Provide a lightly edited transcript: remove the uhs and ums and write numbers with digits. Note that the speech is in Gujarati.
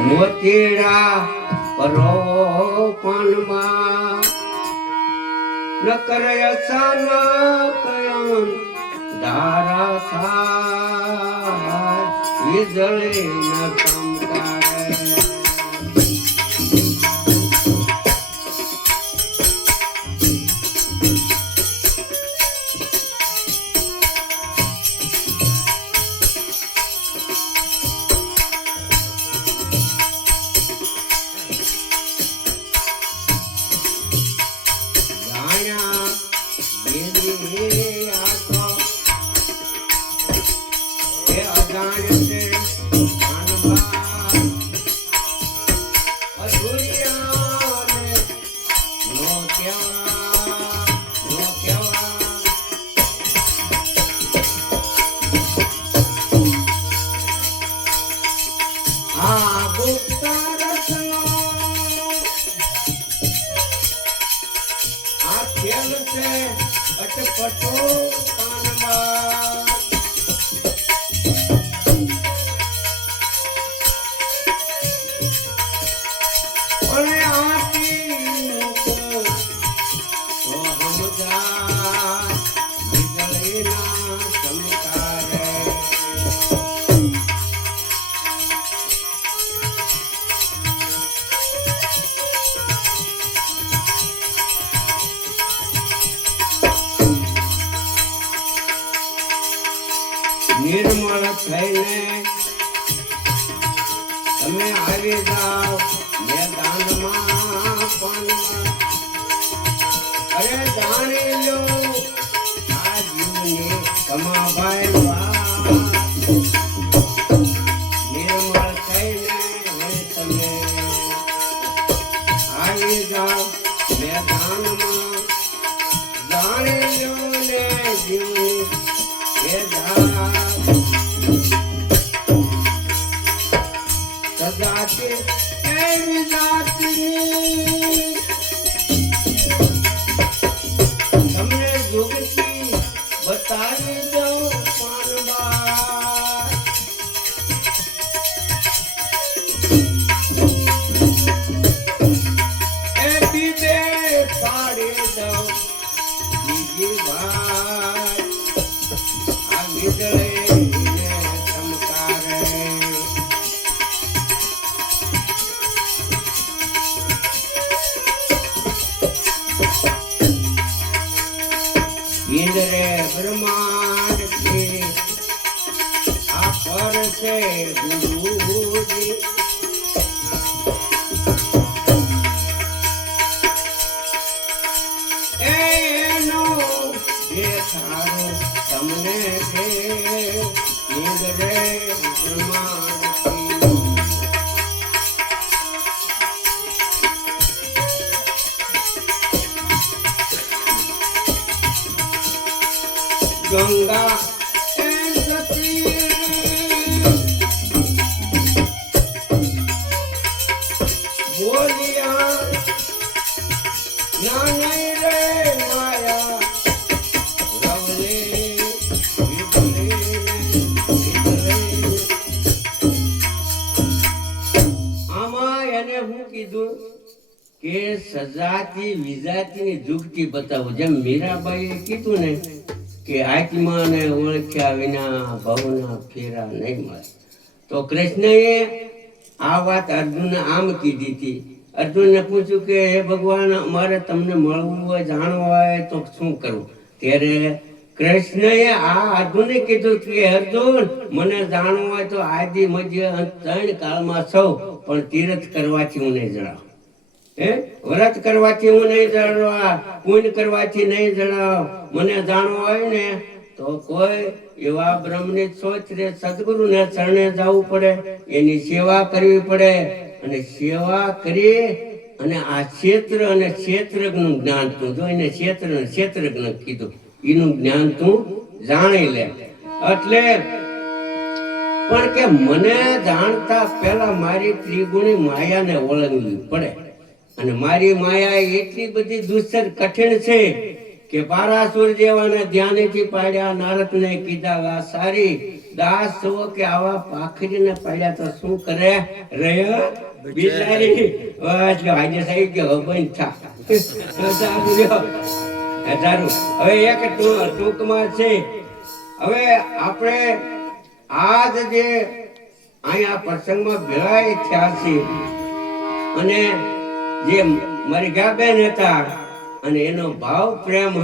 મોતીડા પરો પાનમાં ન કરે અચાનક ધારા થાય વીજળી ન ચમકારે અટપટો પાનમાં અને આતી તો હમદા વીજળીના ચમકારે નિર્મળ થઈને તમે આવી જાઓ મેદાનમાં પાનમાં અરે જાણી લો આ જીવની કમાભાઈ નિર્મળ થઈને તમે આવી જાઓ મેદાનમાં જાણી લો ને જીવની સજાતી એવી જાતની તમને જોગતી બતાવી દઉં પાનબા એ બીજે પાડી દઉં બીજી વાત આ વીજળીને ચમકારે ઇન્દ્રે બ્રહ્માંડ કે આ પર છે ગુરુજી એનો દેખાડો તમને છે ઇન્દ્રે બ્રહ્માંડ ગંગા સતી બોલિયા ના નહીં રે માયા રવલે આમાં એને હું કીધું કે સજાતી વિજાતીની જુગતી બતાવું જેમ મીરાબાઈએ કીધું ને કે આત્માને ઓળખ્યા વિના ભવના ફેરા નહીં મળે તો કૃષ્ણએ આ વાત અર્જુનને આમ કીધી હતી. અર્જુનને પૂછ્યું કે હે ભગવાન અમારે તમને મળવું હોય જાણવું હોય તો શું કરવું? ત્યારે કૃષ્ણએ આ અર્જુને કીધું કે અર્જુન મને જાણવું હોય તો આદિ મધ્ય અંત ત્રણ કાળમાં સૌ પણ તીર્થ કરવાથી હું નહીં જણાવ વ્રત કરવાથી હું નહીં જણાવ પુણ્ય કરવાથી નહીં જણાવ મને જાણવું હોય ને તો કોઈ એવા બ્રહ્મની સોચ રે સદગુરુને શરણે જવું પડે એની સેવા કરવી પડે અને સેવા કરી અને આ ક્ષેત્ર અને ક્ષેત્રજ્ઞનું જ્ઞાન તું જો એને ક્ષેત્ર અને ક્ષેત્રજ્ઞ કીધું એનું જ્ઞાન તું જાણી લે એટલે પણ કે મને જાણતા પહેલા મારી ત્રિગુણી માયાને ઓળંગવી પડે અને મારી માયા એટલી બધી દુસ્સર કઠિન છે કે પારાસુર જેવાને ધ્યાનેથી પાડ્યા નારદને કીધા આ સારી દાસ છો કે આવા પાખડીને પાડ્યા તો શું કરે રહ્યા બિચારી એટલે આજે સાહેબ કે બંધ થા સારું લ્યો. સારું હવે એક ટૂંકમાં છે હવે આપણે આજ જે અહીંયા પ્રસંગમાં ભેળા થયા છે અને જે મારી ગાબેન હતા અને એનો ભાવ પ્રેમ